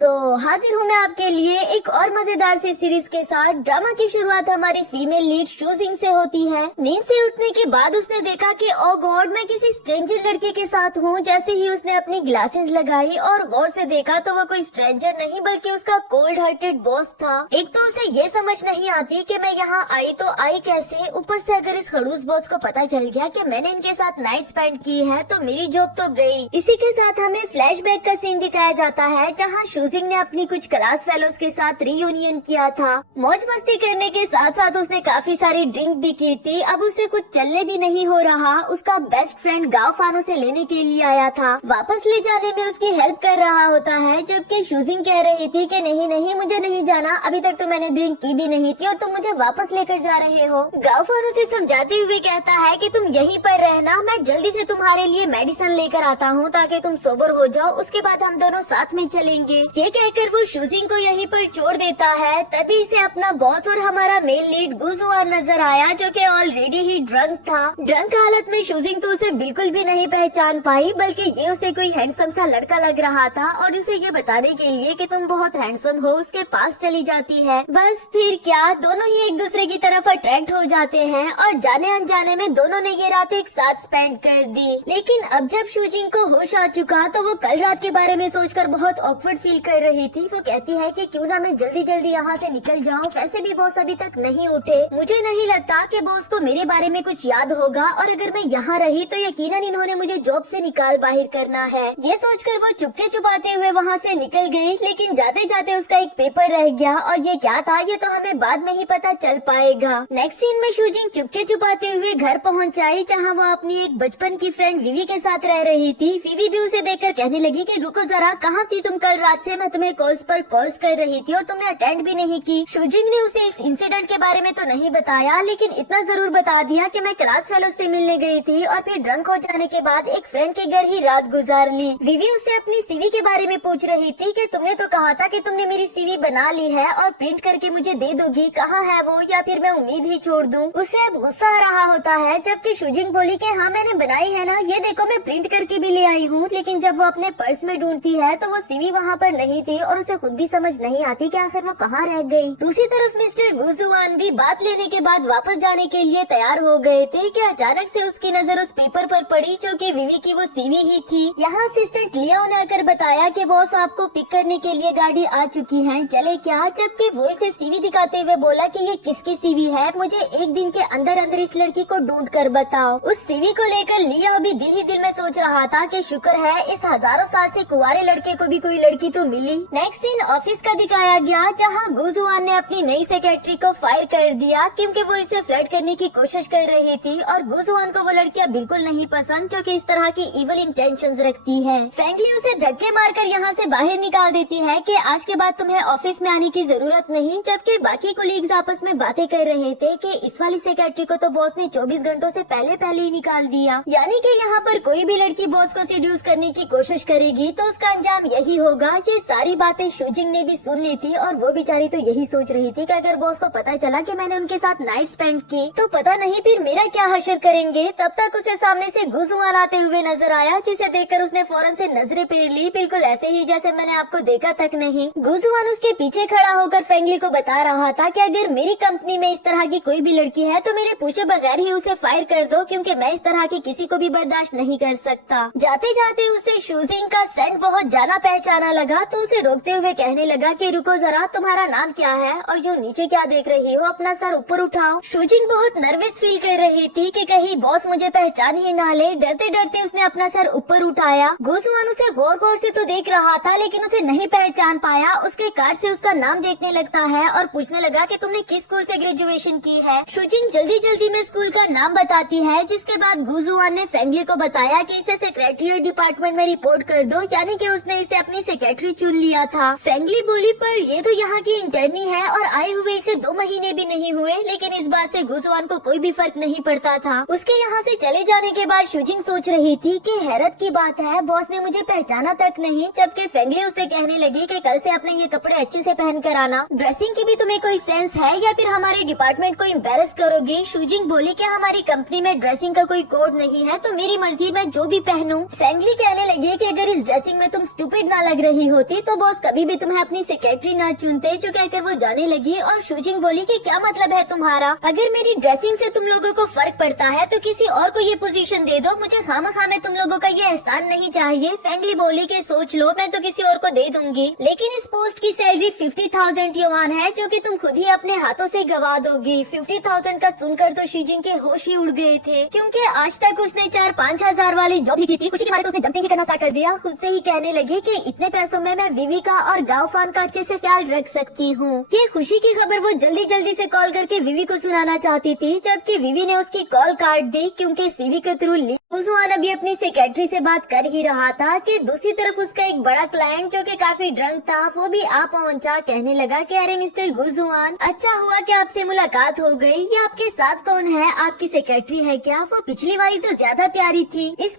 तो हाजिर हूँ मैं आपके लिए एक और मजेदार सी सीरीज के साथ। ड्रामा की शुरुआत हमारी फीमेल लीड शूजिंग से होती है। नींद से उठने के बाद उसने देखा कि ओ गॉड, मैं किसी स्ट्रेंजर लड़के के साथ हूँ। जैसे ही उसने अपनी ग्लासेस लगाई और गौर से देखा तो वो कोई स्ट्रेंजर नहीं बल्कि उसका कोल्ड हार्टेड बॉस था। एक तो उसे ये समझ नहीं आती कि मैं यहाँ आई तो आई कैसे, ऊपर से अगर इस खड़ूस बॉस को पता चल गया कि मैंने इनके साथ नाइट स्पेंड की है तो मेरी जॉब तो गई। इसी के साथ हमें फ्लैशबैक का सीन दिखाया जाता है जहाँ शूजिंग ने अपनी कुछ क्लास फेलोज के साथ रीयूनियन किया था। मौज मस्ती करने के साथ साथ उसने काफी सारी ड्रिंक भी की थी। अब उसे कुछ चलने भी नहीं हो रहा। उसका बेस्ट फ्रेंड गाँव फानो से लेने के लिए आया था। वापस ले जाने में उसकी हेल्प कर रहा होता है, जबकि शूजिंग कह रही थी कि नहीं नहीं मुझे नहीं जाना, अभी तक तो मैंने ड्रिंक की भी नहीं थी और तुम मुझे वापस लेकर जा रहे हो। गाँव फानो से समझाते हुए कहता है कि तुम यहीं पर रहना, मैं जल्दी से तुम्हारे लिए मेडिसिन लेकर आता हूँ ताकि तुम सोबर हो जाओ, उसके बाद हम दोनों साथ में चलेंगे। ये कहकर वो शूजिंग को यहीं पर छोड़ देता है। तभी इसे अपना बॉस और हमारा मेल लीड गुजुआन नजर आया जो कि ऑलरेडी ही ड्रंक था। ड्रंक हालत में शूजिंग तो उसे बिल्कुल भी नहीं पहचान पाई, बल्कि ये उसे कोई हैंडसम सा लड़का लग रहा था और उसे ये बताने के लिए कि तुम बहुत हैंडसम हो उसके पास चली जाती है। बस फिर क्या, दोनों ही एक दूसरे की तरफ अट्रैक्ट हो जाते हैं और जाने अनजाने में दोनों ने ये रात एक साथ स्पेंड कर दी। लेकिन अब जब शूजिंग को होश आ चुका तो वो कल रात के बारे में सोचकर बहुत ऑकवर्ड फील कर रही थी। वो कहती है कि क्यों ना मैं जल्दी जल्दी यहाँ से निकल जाऊँ, वैसे भी बॉस अभी तक नहीं उठे। मुझे नहीं लगता कि बॉस को मेरे बारे में कुछ याद होगा और अगर मैं यहाँ रही तो यकीनन इन्होंने मुझे जॉब से निकाल बाहर करना है। ये सोचकर वो चुपके छुपाते हुए वहाँ से निकल गई। लेकिन जाते जाते उसका एक पेपर रह गया और ये क्या था ये तो हमें बाद में ही पता चल पाएगा। नेक्स्ट सीन में शूजिंग चुपके छुपाते हुए घर पहुँच आई जहाँ वो अपनी एक बचपन की फ्रेंड विवी के साथ रह रही थी। विवी भी उसे देखकर कहने लगी कि रुको जरा, कहाँ थी तुम कल रात से? मैं तुम्हें कॉल्स पर कॉल्स कर रही थी और तुमने अटेंड भी नहीं की। शूजिंग ने उसे इस इंसिडेंट के बारे में तो नहीं बताया, लेकिन इतना जरूर बता दिया कि मैं क्लास फेलो से मिलने गई थी और फिर ड्रंक हो जाने के बाद एक फ्रेंड के घर ही रात गुजार ली। विवी उससे अपनी सीवी के बारे में पूछ रही थी कि तुमने तो कहा था कि तुमने मेरी सीवी बना ली है और प्रिंट करके मुझे दे दोगी, कहाँ है वो, या फिर मैं उम्मीद ही छोड़ दूँ। उसे अब गुस्सा आ रहा होता है, जबकि शूजिंग बोली कि हाँ मैंने बनाई है ना, ये देखो मैं प्रिंट करके भी ले आई हूँ। लेकिन जब वो अपने पर्स में ढूंढती है तो वो सीवी वहाँ पर नहीं थी और उसे खुद भी समझ नहीं आती कि आखिर वो कहाँ रह गई। दूसरी तरफ मिस्टर गुजुआन भी बात लेने के बाद वापस जाने के लिए तैयार हो गए थे कि अचानक से उसकी नजर उस पेपर पर पड़ी जो कि विवी की वो सीवी ही थी। यहाँ असिस्टेंट लिया ने आकर बताया कि बॉस आपको पिक करने के लिए गाड़ी आ चुकी है, चले क्या? जबकि वो इसे सीवी दिखाते हुए बोला कि ये किसकी सीवी है, मुझे एक दिन के अंदर अंदर इस लड़की को ढूंढ कर बताओ। उस सीवी को लेकर लिया अभी दिल ही दिल में सोच रहा था कि शुक्र है इस हजारों साल से कुंवारे लड़के को भी कोई लड़की तो मिली। नेक्स्ट सीन ऑफिस का दिखाया गया जहाँ गुजुआन ने अपनी नई सेक्रेटरी को फायर कर दिया क्योंकि वो इसे फ्लर्ट करने की कोशिश कर रही थी और गुजुआन को वो लड़कियां बिल्कुल नहीं पसंद जो कि इस तरह की इवल इंटेंशंस रखती है। फेंगली उसे धक्के मारकर यहाँ से बाहर निकाल देती है कि आज के बाद तुम्हें ऑफिस में आने की जरूरत नहीं, जबकि बाकी कोलीग्स आपस में बातें कर रहे थे कि इस वाली सेक्रेटरी को तो बॉस ने 24 घंटों से पहले ही निकाल दिया। यानी कि यहाँ पर कोई भी लड़की बॉस को सीड्यूस करने की कोशिश करेगी तो उसका अंजाम यही होगा। ये सारी बातें शूजिंग ने भी सुन ली थी और वो बेचारी तो यही सोच रही थी कि अगर बॉस को पता चला कि मैंने उनके साथ नाइट स्पेंड की तो पता नहीं फिर मेरा क्या हशर करेंगे। तब तक उसे सामने से गुजुआन आते हुए नजर आया जिसे देखकर उसने फौरन से नजरें फेर ली, बिल्कुल ऐसे ही जैसे मैंने आपको देखा तक नहीं। गुजुआन उसके पीछे खड़ा होकर फेंगली को बता रहा था कि अगर मेरी कंपनी में इस तरह की कोई भी लड़की है तो मेरे पूछे बगैर ही उसे फायर कर दो, क्योंकि मैं इस तरह की किसी को भी बर्दाश्त नहीं कर सकता। जाते जाते उसे शूजिंग का सेंट बहुत जाना पहचाना लगा तो उसे रोकते हुए कहने लगा कि रुको जरा, तुम्हारा नाम क्या है और जो नीचे क्या देख रही हो, अपना सर ऊपर उठाओ। शूजिंग बहुत नर्वस फील कर रही थी कि कहीं बॉस मुझे पहचान ही ना ले। डरते डरते उसने अपना सर ऊपर उठाया। गुजुआन उसे गौर गौर से तो देख रहा था लेकिन उसे नहीं पहचान पाया। उसके कार्ड से उसका नाम देखने लगता है और पूछने लगा कि तुमने किस स्कूल से ग्रेजुएशन की है। शूजिंग जल्दी जल्दी में स्कूल का नाम बताती है, जिसके बाद गुजुआन ने फेंगली को बताया कि इसे सेक्रेटरी डिपार्टमेंट में रिपोर्ट कर दो, यानी कि उसने इसे अपनी सेक्रेटरी चुन लिया था। फेंगली बोली पर ये तो यहाँ की इंटर्नी है और आए हुए इसे 2 महीने भी नहीं हुए, लेकिन इस बात से गुजुआन को कोई भी फर्क नहीं पड़ता था। उसके यहाँ से चले जाने के बाद शूजिंग सोच रही थी कि हैरत की बात है, बॉस ने मुझे पहचाना तक नहीं। जबकि फेंगली उसे कहने लगी कि कल से अपने ये कपड़े अच्छे से पहन कर आना, ड्रेसिंग की भी तुम्हें कोई सेंस है या फिर हमारे डिपार्टमेंट को एम्बेरस करोगी। शूजिंग बोली कि हमारी कंपनी में ड्रेसिंग का कोई कोड नहीं है तो मेरी मर्जी, मैं जो भी पहनूं। फेंगली कहने लगी कि अगर इस ड्रेसिंग में तुम स्टूपिड ना लग रही हो होती तो बॉस कभी भी तुम्हें अपनी सेक्रेटरी ना चुनते, जो कहकर वो जाने लगी। और शुजिंग बोली कि क्या मतलब है तुम्हारा, अगर मेरी ड्रेसिंग से तुम लोगों को फर्क पड़ता है तो किसी और को ये पोजीशन दे दो, मुझे खामखा में तुम लोगों का ये एहसान नहीं चाहिए। फेंगली बोली कि सोच लो, मैं तो किसी और को दे दूंगी, लेकिन इस पोस्ट की सैलरी 50,000 युआन है, जो कि तुम खुद ही अपने हाथों से गवा दोगी। 50,000 का सुनकर तो शुजिंग के होश ही उड़ गए थे, क्योंकि आज तक उसने 4-5 हजार वाली जॉब ही की थी। खुशी के मारे तो उसने जंपिंग ही करना स्टार्ट कर दिया। खुद से ही कहने लगी कि इतने पैसों में मैं विवी का और गाओफान का अच्छे से ख्याल रख सकती हूँ। ये खुशी की खबर वो जल्दी जल्दी से कॉल करके विवी को सुनाना चाहती थी, जबकि विवी ने उसकी कॉल काट दी, क्योंकि सीवी के थ्रू गुजुआन अभी अपनी सेक्रेटरी से बात कर ही रहा था कि दूसरी तरफ उसका एक बड़ा क्लाइंट जो कि काफी ड्रंक था वो भी आ पहुंचा। कहने लगा कि अरे मिस्टर गुजुआन, अच्छा हुआ कि आपसे मुलाकात हो गई। ये आपके साथ कौन है, आपकी सेक्रेटरी है क्या? वो पिछली वाली तो ज्यादा प्यारी थी। इस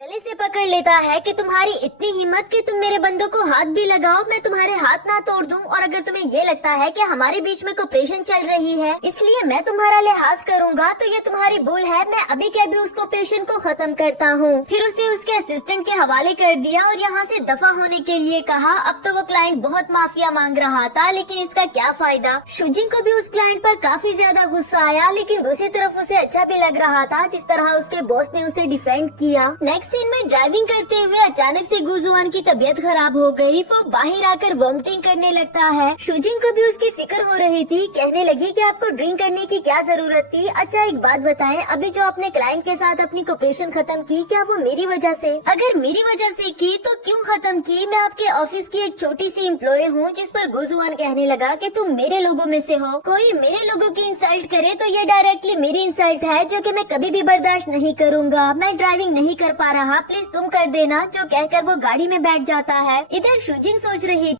गले से पकड़ लेता है कि तुम्हारी इतनी हिम्मत कि तुम मेरे बंदों को हाथ भी लगाओ, मैं तुम्हारे हाथ ना तोड़ दूं। और अगर तुम्हें ये लगता है कि हमारे बीच में कोऑपरेशन चल रही है इसलिए मैं तुम्हारा लिहाज करूंगा, तो ये तुम्हारी भूल है। मैं अभी के अभी उस कोऑपरेशन को खत्म करता हूँ। फिर उसे उसके असिस्टेंट के हवाले कर दिया और यहाँ से दफा होने के लिए कहा। अब तो वो क्लाइंट बहुत माफिया मांग रहा था, लेकिन इसका क्या फायदा। शुजिंग को भी उस क्लाइंट पर काफी ज्यादा गुस्सा आया, लेकिन दूसरी तरफ उसे अच्छा भी लग रहा था जिस तरह उसके बॉस ने उसे डिफेंड किया। नेक्स्ट सीन में ड्राइविंग करते हुए अचानक से गुजुआन की तबीयत खराब हो गई। वो बाहर आकर वॉमिटिंग करने लगता है। शुजिंग को भी उसकी फिक्र हो रही थी। कहने लगी कि आपको ड्रिंक करने की क्या जरूरत थी। अच्छा एक बात बताएं, अभी जो आपने क्लाइंट के साथ अपनी कोऑपरेशन खत्म की, क्या वो मेरी वजह से? अगर मेरी वजह से की तो क्यों खत्म की? मैं आपके ऑफिस की एक छोटी सी एम्प्लॉय हूँ। जिस पर गुजुआन कहने लगा कि तुम मेरे लोगों में से हो, कोई मेरे लोगों की इंसल्ट करे तो ये डायरेक्टली मेरी इंसल्ट है, जो कि मैं कभी भी बर्दाश्त नहीं करूँगा। मैं ड्राइविंग नहीं कर पा रहा, प्लीज तुम कर देना, जो कहकर वो गाड़ी में बैठ जाता है। इधर शुजिंग सोच रही